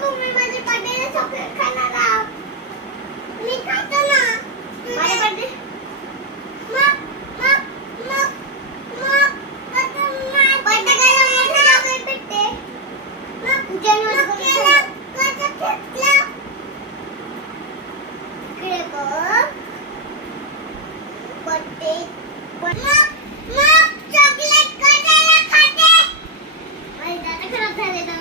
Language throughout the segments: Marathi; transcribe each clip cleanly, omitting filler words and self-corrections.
तुम्ही माझे बर्थडेला चॉकलेट खाणार आहात. मी खातो ना माझे बर्थडे. मग बर्थडे केला मोठे चॉकलेट भेटते. मग जानेवारी कसं घेतलं इकडे बघ बर्थडे. मग चॉकलेट कशाला खाते. माझे दात खराब झाले ना.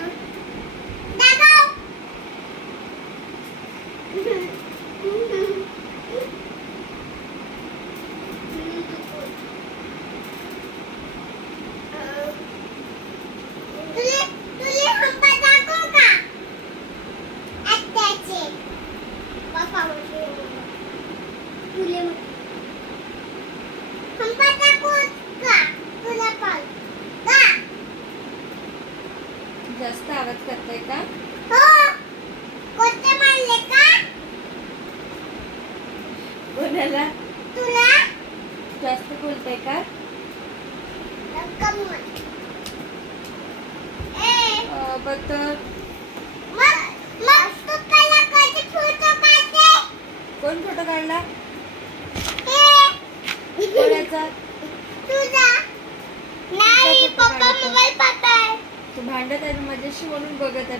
जास्त आवाज करताय का? हो. कोणते मारले का? कोणाला? तुला. जास्त बोलताय का? कम but मग तू त्याला कधी फोटो काढते? कोण फोटो काढला? कोणाचा? तुझा. नाही, पप्पा मोबाईल पाहताय. तू भांडत आहे माझ्याशी म्हणून बघत आहे.